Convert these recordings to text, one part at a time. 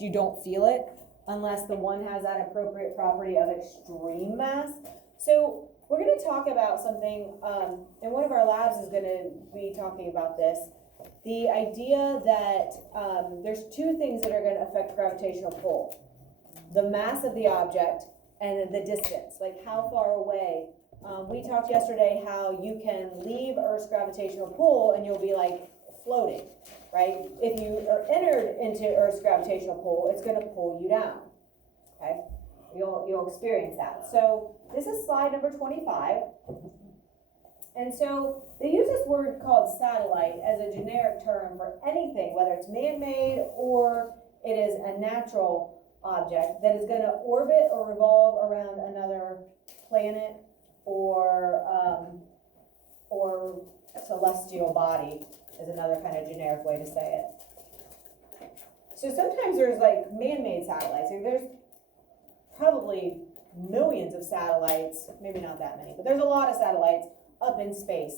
you don't feel it unless the one has that appropriate property of extreme mass. So we're going to talk about something, and one of our labs is going to be talking about this. The idea that there's two things that are going to affect gravitational pull. The mass of the object and the distance, like how far away. We talked yesterday how you can leave Earth's gravitational pull and you'll be like floating, right? If you are entered into Earth's gravitational pull, it's going to pull you down, okay? You'll experience that. So this is slide number 25. And so they use this word called satellite as a generic term for anything, whether it's man-made or it is a natural object that is going to orbit or revolve around another planet or celestial body is another kind of generic way to say it. So sometimes there's like man-made satellites. There's probably millions of satellites, maybe not that many, but there's a lot of satellites up in space,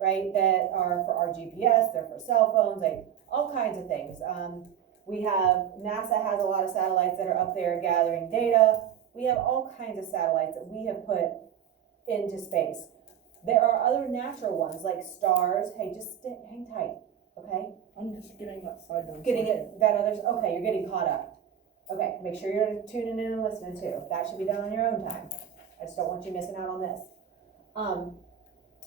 right, that are for our GPS, they're for cell phones, like all kinds of things. We have, NASA has a lot of satellites that are up there gathering data. We have all kinds of satellites that we have put into space. There are other natural ones like stars. Hey, just hang tight, okay? I'm just getting that side down. Getting it, that others, okay, you're getting caught up. Okay, make sure you're tuning in and listening too. That should be done on your own time. I just don't want you missing out on this.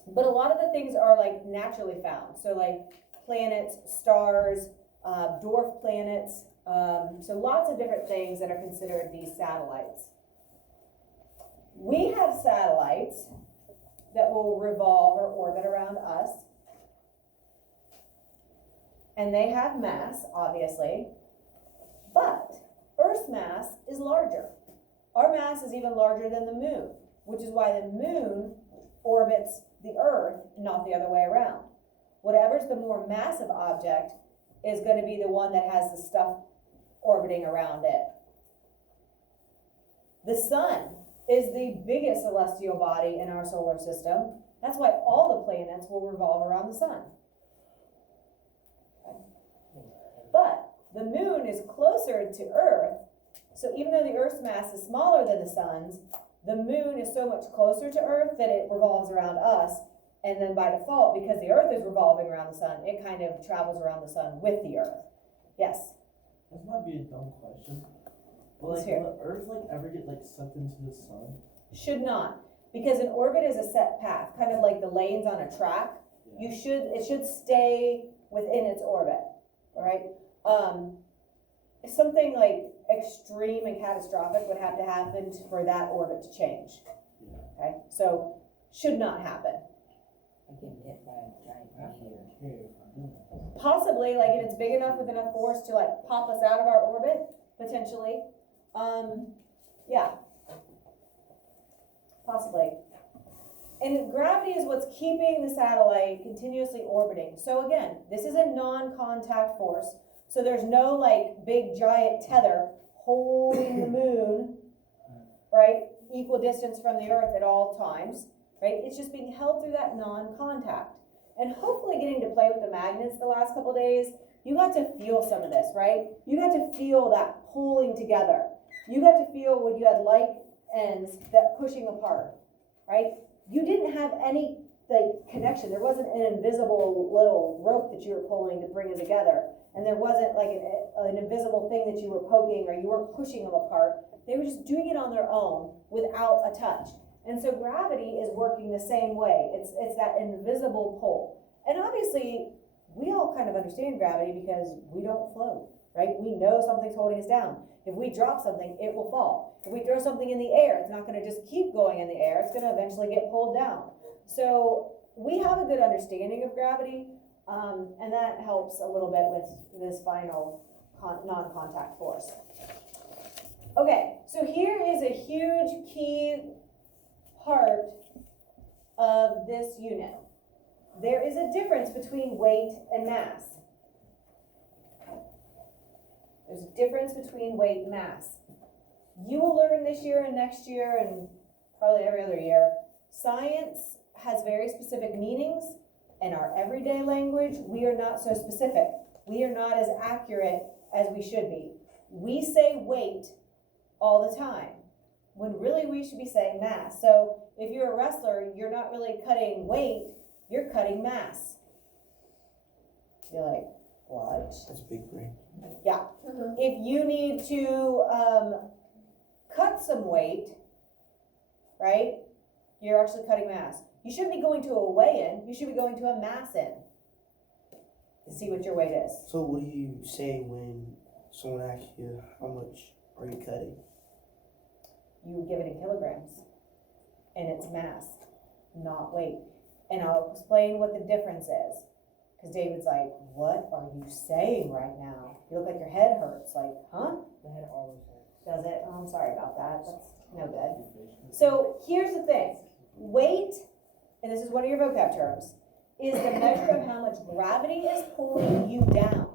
But a lot of the things are like naturally found. So like planets, stars, dwarf planets. So lots of different things that are considered these satellites. We have satellites that will revolve or orbit around us. And they have mass, obviously. But Earth's mass is larger. Our mass is even larger than the moon, which is why the moon orbits the Earth, not the other way around. Whatever's the more massive object is going to be the one that has the stuff orbiting around it. The sun is the biggest celestial body in our solar system. That's why all the planets will revolve around the sun. But the moon is closer to Earth, so even though the Earth's mass is smaller than the sun's, the moon is so much closer to Earth that it revolves around us, and then by default, because the Earth is revolving around the sun, it kind of travels around the sun with the Earth. Yes? This might be a dumb question, but like, will the Earth like ever get like sucked into the sun? Should not, because an orbit is a set path, kind of like the lanes on a track. Yeah. It should stay within its orbit, all right? Something like extreme and catastrophic would have to happen for that orbit to change. Yeah. Okay, so should not happen. I'm getting hit by a giant meteor. Possibly, like if it's big enough with enough force to like pop us out of our orbit, potentially. Yeah, possibly. And gravity is what's keeping the satellite continuously orbiting. So again, this is a non-contact force. So there's no like big giant tether holding the moon, right, equal distance from the Earth at all times, right? It's just being held through that non-contact. And hopefully getting to play with the magnets the last couple days, you got to feel some of this, right? You got to feel that pulling together. You got to feel when you had like ends that pushing apart, right? You didn't have any like connection. There wasn't an invisible little rope that you were pulling to bring them together. And there wasn't like an invisible thing that you were poking or you weren't pushing them apart. They were just doing it on their own without a touch. And so gravity is working the same way. It's that invisible pull. And obviously, we all kind of understand gravity because we don't float, right? We know something's holding us down. If we drop something, it will fall. If we throw something in the air, it's not going to just keep going in the air. It's going to eventually get pulled down. So we have a good understanding of gravity. And that helps a little bit with this final non-contact force. Okay, so here is a huge key part of this unit. There is a difference between weight and mass. There's a difference between weight and mass. You will learn this year and next year and probably every other year. Science has very specific meanings. In our everyday language, we are not so specific. We are not as accurate as we should be. we say weight all the time, when really we should be saying mass. So if you're a wrestler, you're not really cutting weight, you're cutting mass. You're like, what? That's a big brain. Yeah. If you need to cut some weight, right, you're actually cutting mass. You shouldn't be going to a weigh-in, you should be going to a mass-in to see what your weight is. So what do you say when someone asks you how much are you cutting? You would give it in kilograms, and it's mass, not weight. And I'll explain what the difference is. Because David's like, what are you saying right now? You look like your head hurts. Like, huh? My head always hurts. Does it? Oh, I'm sorry about that. That's no good. So here's the thing. Weight, and this is one of your vocab terms, is the measure of how much gravity is pulling you down.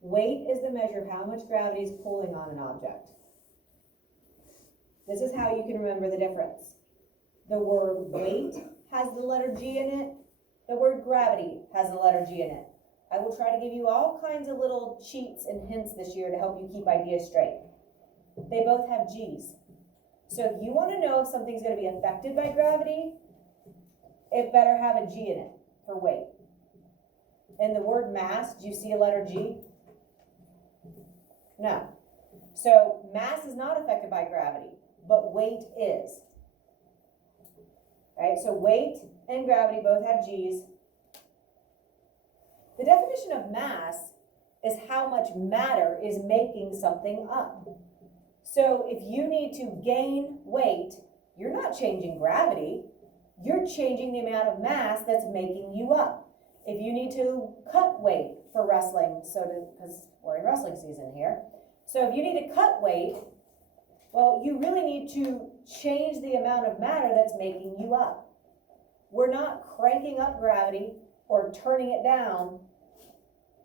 Weight is the measure of how much gravity is pulling on an object. This is how you can remember the difference. The word weight has the letter G in it. The word gravity has the letter G in it. I will try to give you all kinds of little cheats and hints this year to help you keep ideas straight. They both have G's. So if you want to know if something's going to be affected by gravity, it better have a G in it for weight. In the word mass, do you see a letter G? No. So mass is not affected by gravity, but weight is. Right? So weight and gravity both have G's. The definition of mass is how much matter is making something up. So if you need to gain weight, you're not changing gravity, you're changing the amount of mass that's making you up. If you need to cut weight for wrestling, because we're in wrestling season here, so if you need to cut weight, well, you really need to change the amount of matter that's making you up. We're not cranking up gravity or turning it down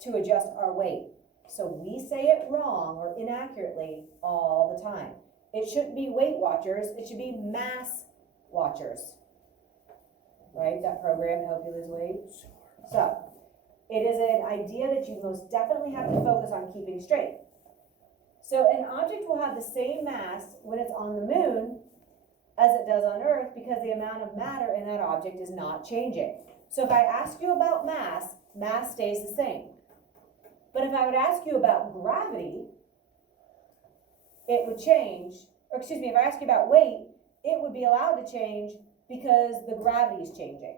to adjust our weight. So we say it wrong or inaccurately all the time. It shouldn't be Weight Watchers, it should be Mass Watchers. Right, that program to help you lose weight? So, it is an idea that you most definitely have to focus on keeping straight. So an object will have the same mass when it's on the moon as it does on Earth because the amount of matter in that object is not changing. So if I ask you about mass, mass stays the same. But if I would ask you about gravity, it would change. Or excuse me, if I ask you about weight, it would be allowed to change because the gravity is changing.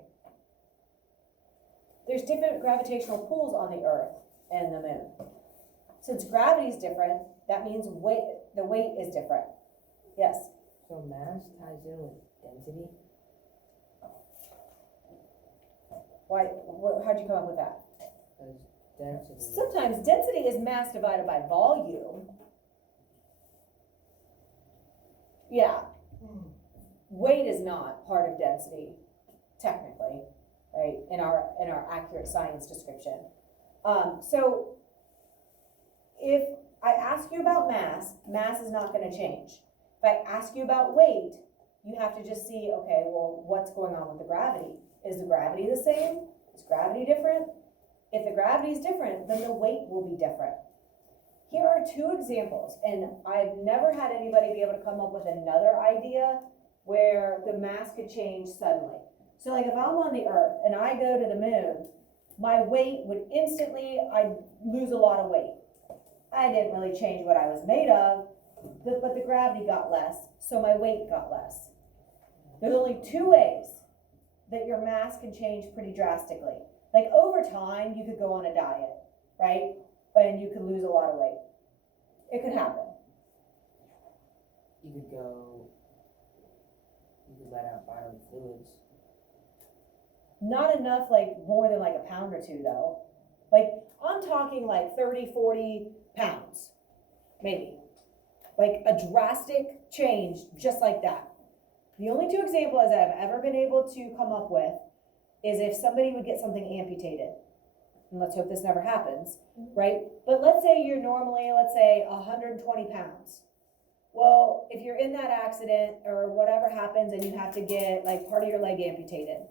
There's different gravitational pulls on the Earth and the moon. Since gravity is different, that means the weight is different. Yes? So mass ties in with density? Why? How'd you come up with that? Because density. Sometimes density is mass divided by volume. Yeah. Weight is not part of density, technically, right? In our accurate science description. So if I ask you about mass, mass is not going to change. If I ask you about weight, you have to just see, okay, well, what's going on with the gravity? Is the gravity the same? Is gravity different? If the gravity is different, then the weight will be different. Here are two examples, and I've never had anybody be able to come up with another idea where the mass could change suddenly. So like if I'm on the Earth and I go to the moon, my weight would instantly, I'd lose a lot of weight. I didn't really change what I was made of, but the gravity got less, so my weight got less. There's only two ways that your mass can change pretty drastically. Like over time, you could go on a diet, right? And you could lose a lot of weight. It could happen. You could let out bodily fluids. Not enough, like more than like a pound or two though. Like I'm talking like 30, 40 pounds, maybe. Like a drastic change just like that. The only two examples that I've ever been able to come up with is if somebody would get something amputated. And let's hope this never happens, right? But let's say you're normally, 120 pounds. Well, if you're in that accident or whatever happens and you have to get like part of your leg amputated,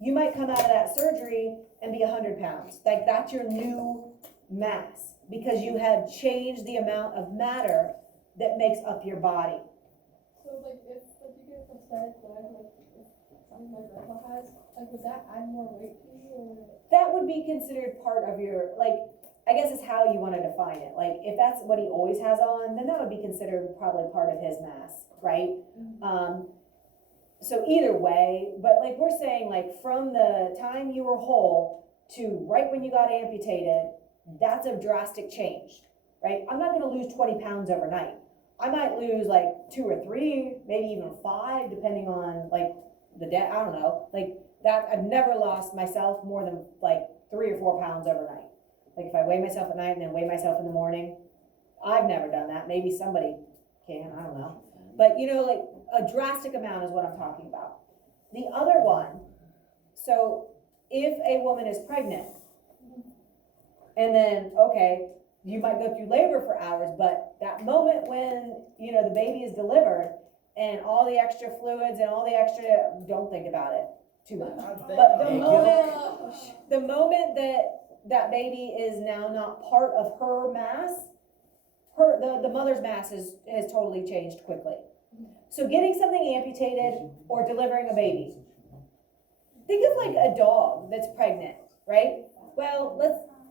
you might come out of that surgery and be 100 pounds. Like that's your new mass. because you have changed the amount of matter that makes up your body. So like if like you get a prosthetic leg, like if something my grandpa has, like would that add more weight to you or? That would be considered part of your, like, I guess it's how you want to define it. Like, if that's what he always has on, then that would be considered probably part of his mass, right? So either way, but like we're saying, like from the time you were whole to right when you got amputated, that's a drastic change, right? I'm not gonna lose 20 pounds overnight. I might lose like 2 or 3, maybe even 5, depending on like the day, I don't know. Like that, I've never lost myself more than like 3 or 4 pounds overnight. Like if I weigh myself at night and then weigh myself in the morning, I've never done that. Maybe somebody can, I don't know. But you know, like a drastic amount is what I'm talking about. The other one, so if a woman is pregnant, and then, okay, you might go through labor for hours, but that moment when, you know, the baby is delivered and all the extra fluids and all the extra, don't think about it too much. But the moment that that baby is now not part of her mass, the mother's mass has totally changed quickly. So getting something amputated or delivering a baby. Think of like a dog that's pregnant, right? Well,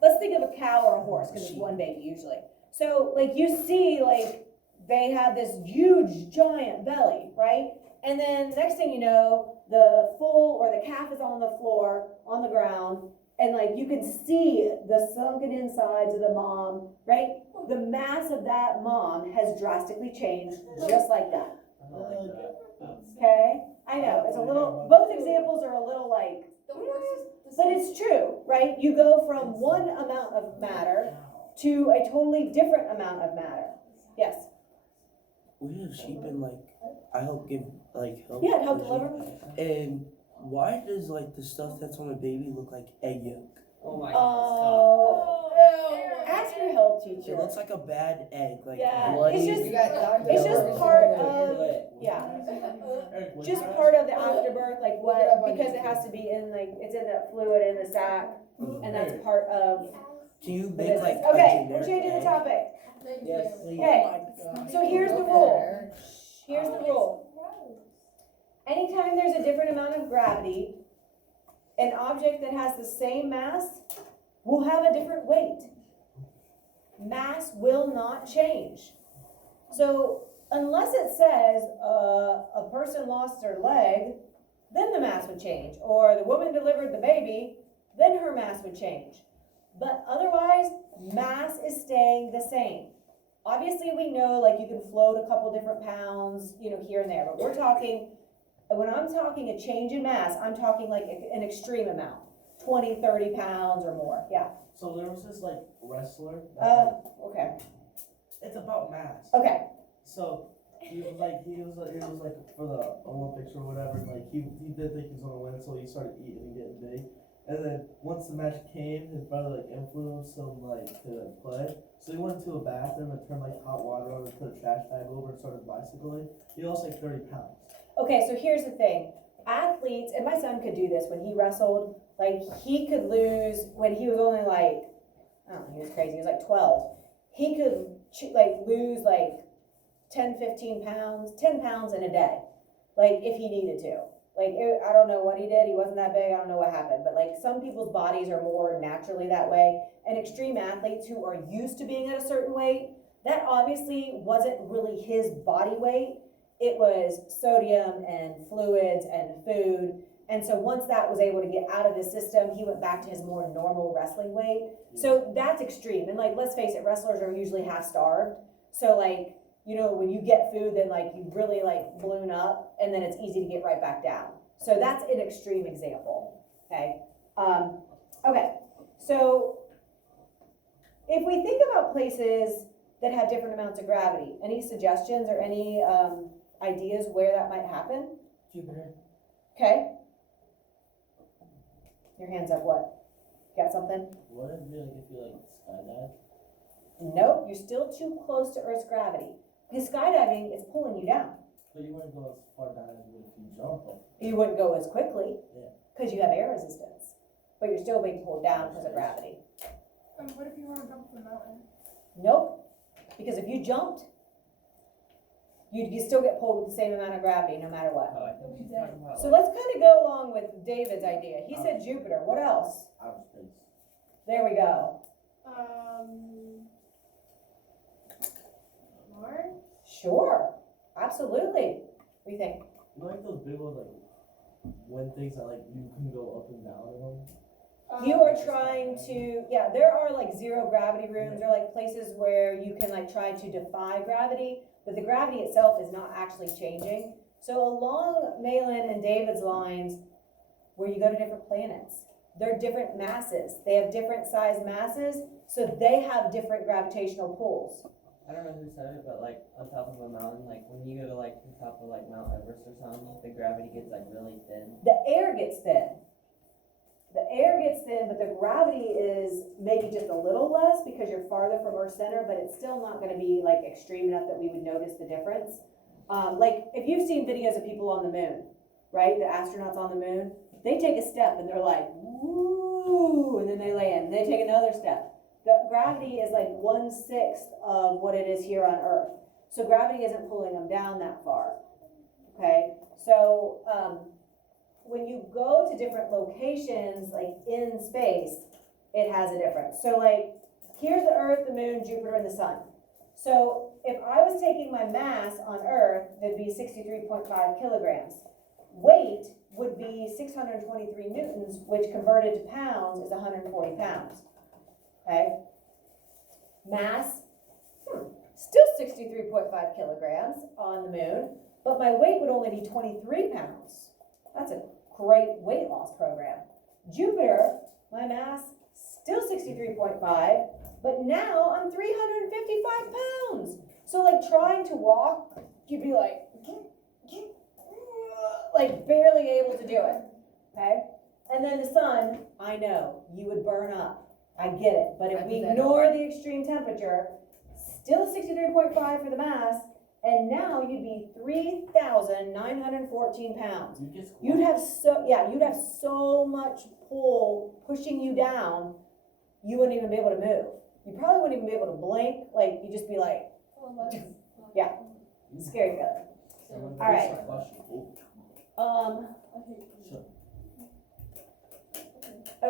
let's think of a cow or a horse, because it's one baby usually. So like you see, like they have this huge giant belly, right? And then next thing you know, the foal or the calf is on the floor, on the ground, and like you can see the sunken insides of the mom, right? The mass of that mom has drastically changed just like that. Okay? I know, it's a little, both examples are a little like, The horse is the but same. it's true, right? You go from one amount of matter to a totally different amount of matter. Yes? We have sheep and like I help give like help. Yeah, help the deliver. sheep. And why does like the stuff that's on a baby look like egg yolk? Oh my Oh, ask your health It teacher. looks like a bad egg, like Yeah, bloody. it's just- You got doctors. it's just over part here. of- Yeah, Eric, would just you part of the afterbirth, like Look it up what, on because it YouTube. has to be in like, it's in that fluid in the sac, and that's part of Can you the make business. like Okay, a we're generic changing the egg? topic. Thank Yes. you. Okay, so here's the rule. Here's the rule. Anytime there's a different amount of gravity, an object that has the same mass will have a different weight. Mass will not change. So unless it says a person lost their leg, then the mass would change. Or the woman delivered the baby, then her mass would change. But otherwise, mass is staying the same. Obviously, we know like you can float a couple different pounds, you know, here and there, but we're talking, when I'm talking a change in mass, I'm talking like an extreme amount, 20, 30 pounds or more, yeah. So there was this like wrestler. that, Okay, it's about mass. okay, So he was like for the Olympics or whatever. Like he did think he was gonna win, so he started eating and getting big. And then once the match came, his brother like influenced him like to like, play. So he went into a bathroom and turned like hot water on and put a trash bag over and started bicycling. He lost like 30 pounds. okay, so here's the thing. Athletes, and my son could do this when he wrestled, like he could lose, when he was only like, I don't know, he was crazy, he was like 12. He could like lose like 10, 15 pounds, 10 pounds in a day, like if he needed to. Like, I don't know what he did, he wasn't that big, I don't know what happened, but like some people's bodies are more naturally that way, and extreme athletes who are used to being at a certain weight, that obviously wasn't really his body weight, it was sodium and fluids and food, and so once that was able to get out of his system, he went back to his more normal wrestling weight. So that's extreme, and like, let's face it, wrestlers are usually half starved, so like, you know, when you get food, then like you really like balloon up, and then it's easy to get right back down. So that's an extreme example, okay? Okay, so if we think about places that have different amounts of gravity, any suggestions or any ideas where that might happen? Jupiter. Okay? Your hand's up, what? Got something? What if you like skydive? Nope, you're still too close to Earth's gravity. Because skydiving is pulling you down. But you wouldn't go as far down as you would if you jump. You wouldn't go as quickly Yeah. because you have air resistance, but you're still being pulled down because of gravity. What if you wanna jump the mountain? Nope, because if you jumped, you still get pulled with the same amount of gravity no matter what. Oh, I think she's talking about So like, let's kind of go along with David's idea. He said Jupiter, what else? Outer space. There we go. Mars? Sure, absolutely. What do you think? You know, like those big ones, like when things that like you can go up and down in them. You are trying to, yeah, there are like zero gravity rooms, or like places where you can like try to defy gravity, but the gravity itself is not actually changing. So along Malin and David's lines, where you go to different planets, they're different masses. They have different size masses, so they have different gravitational pulls. I don't know who said it, but like on top of a mountain, like when you go to like the top of like Mount Everest or something, the gravity gets like really thin. The air gets thin. The air gets thin, but the gravity is maybe just a little less because you're farther from Earth center, but it's still not gonna be like extreme enough that we would notice the difference. Like if you've seen videos of people on the moon, right? The astronauts on the moon, they take a step and they're like, woo, and then they land, and they take another step. The gravity is like 1/6 of what it is here on Earth. So gravity isn't pulling them down that far, okay? So, when you go to different locations, like in space, it has a difference. So like, here's the Earth, the Moon, Jupiter, and the Sun. So if I was taking my mass on Earth, that'd be 63.5 kilograms. Weight would be 623 newtons, which converted to pounds is 140 pounds. Okay? Mass, still 63.5 kilograms on the Moon, but my weight would only be 23 pounds. That's a great weight loss program. Jupiter, my mass, still 63.5, but now I'm 355 pounds. So like trying to walk, you'd be like barely able to do it, okay? And then the Sun, I know, you would burn up. I get it, but if I we do that. ignore the extreme temperature, still 63.5 for the mass, and now you'd be 3,914 pounds. You get You'd have so much pull pushing you down, you wouldn't even be able to move. You probably wouldn't even be able to blink, like, you'd just be like, Well, that's. Yeah. scary feeling. Someone All right. asked a question. I hate. Sure.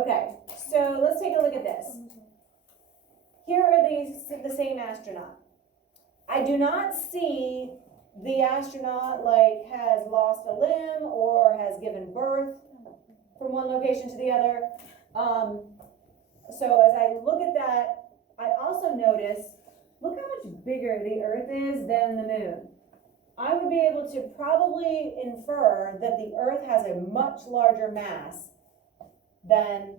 Okay, so let's take a look at this. Here are the same astronaut. I do not see the astronaut like has lost a limb or has given birth from one location to the other. So as I look at that, I also notice, look how much bigger the Earth is than the Moon. I would be able to probably infer that the Earth has a much larger mass than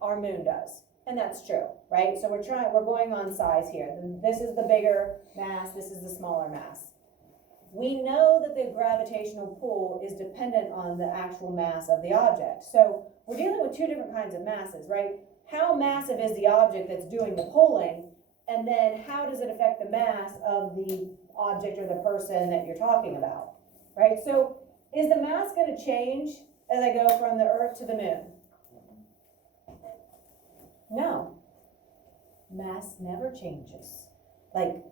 our Moon does. And that's true, right? So we're going on size here. This is the bigger mass, this is the smaller mass. We know that the gravitational pull is dependent on the actual mass of the object. So we're dealing with two different kinds of masses, right? How massive is the object that's doing the pulling? And then how does it affect the mass of the object or the person that you're talking about, right? So is the mass gonna change as I go from the Earth to the Moon? No. Mass never changes. Like,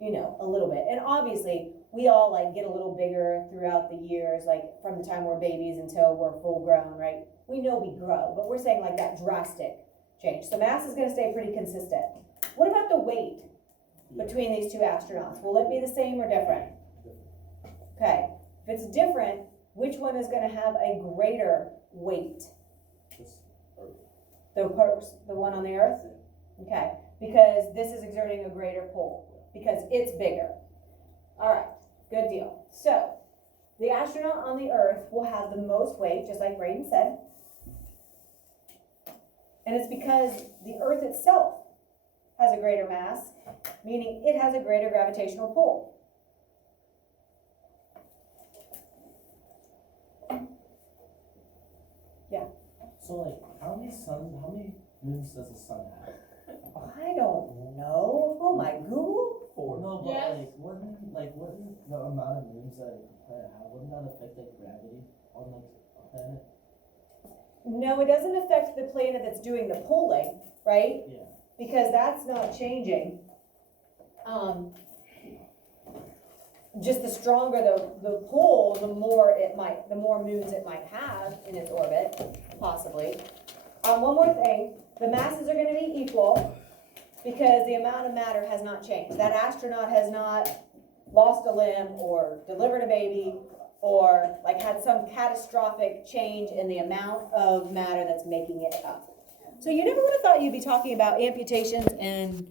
a little bit. And obviously, we all like get a little bigger throughout the years, like from the time we're babies until we're full grown, right? We know we grow, but we're saying like that drastic change. So mass is gonna stay pretty consistent. What about the weight between these two astronauts? Will it be the same or different? Okay, if it's different, which one is gonna have a greater weight? This Earth. The one on the Earth? Okay, because this is exerting a greater pull, because it's bigger. All right, good deal. So, the astronaut on the Earth will have the most weight, just like Braden said. And it's because the Earth itself has a greater mass, meaning it has a greater gravitational pull. So like, how many moons does the sun have? I don't know. Oh my Google? No, but Yes. wouldn't the amount of moons that a planet have, wouldn't that affect like gravity on like a planet? No, it doesn't affect the planet that's doing the pulling, right? Yeah. because that's not changing. Just the stronger the pull, the more moons it might have in its orbit, possibly. One more thing, the masses are gonna be equal because the amount of matter has not changed. That astronaut has not lost a limb or delivered a baby or like had some catastrophic change in the amount of matter that's making it up. So you never would have thought you'd be talking about amputations and